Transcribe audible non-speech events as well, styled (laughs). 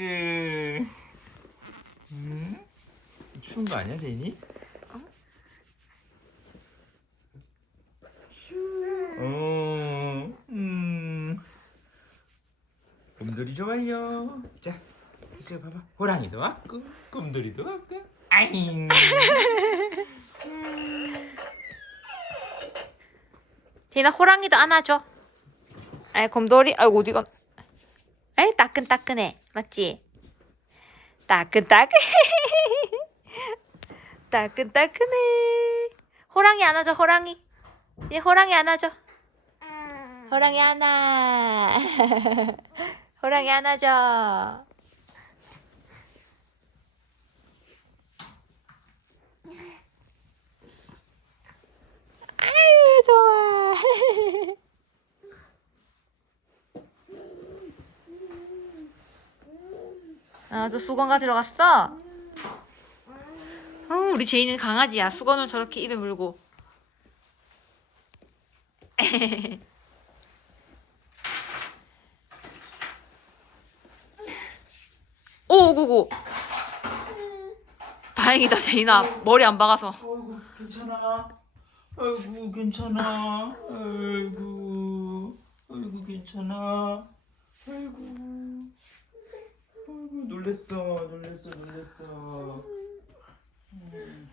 아이고. 음? 추운 거 아니야, 제인이? 어, 음. 곰돌이 좋아요. 자, 이제 봐봐. 호랑이도 왔고, 곰돌이도 왔고. 아잉. 제인아 호랑이도 안아줘. 아이 곰돌이 아이고 어디 가? 에이 따끈따끈해 맞지? 따끈따끈. (laughs) 따끈따끈해. 호랑이 안아줘 호랑이. 얘 호랑이 안아줘. 호랑이 안아. (laughs) 호랑이 안아줘. 아, 너 수건 가지러 갔어? 어, 우리 제이는 강아지야. 수건을 저렇게 입에 물고. (laughs) 오, 오구구. 다행이다, 제이나. 머리 안 박아서. 괜찮아. 아이고, 괜찮아. 아이고, 아이고, 괜찮아. 아이고, 놀랬어, 놀랬어, 놀랬어. 음.